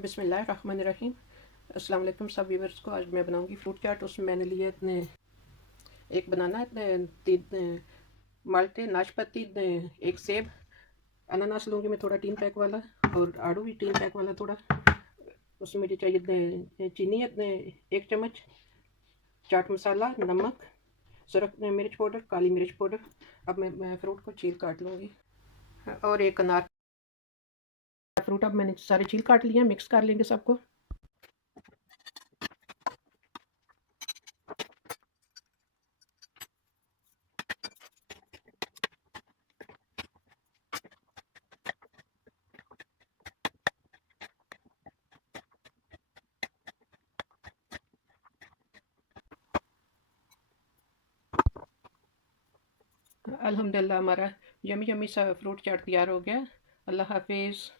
बिस्मिल्लाहिर्रहमानिर्रहीम। अस्सलाम वालेकुम सब व्यूवर्स को। आज मैं बनाऊंगी फ्रूट चाट। उसमें मैंने लिए इतने एक बनाना, तीन माल्टे, नाशपाती, एक सेब, अनानास लूँगी मैं थोड़ा 3 पैक वाला, और आड़ू भी 3 पैक वाला थोड़ा। उसमें मुझे चाहिए चीनी 1 चम्मच, चाट मसाला, नमक, सुरख मिर्च पाउडर, काली मिर्च पाउडर। अब मैं फ्रूट को छील काट लूँगी। और एक अनार फ्रूट अब मैंने सारे छील काट लिए, मिक्स कर लेंगे सबको। अल्हम्दुलिल्लाह हमारा यमी यमी सा फ्रूट चाट तैयार हो गया। अल्लाह हाफिज़।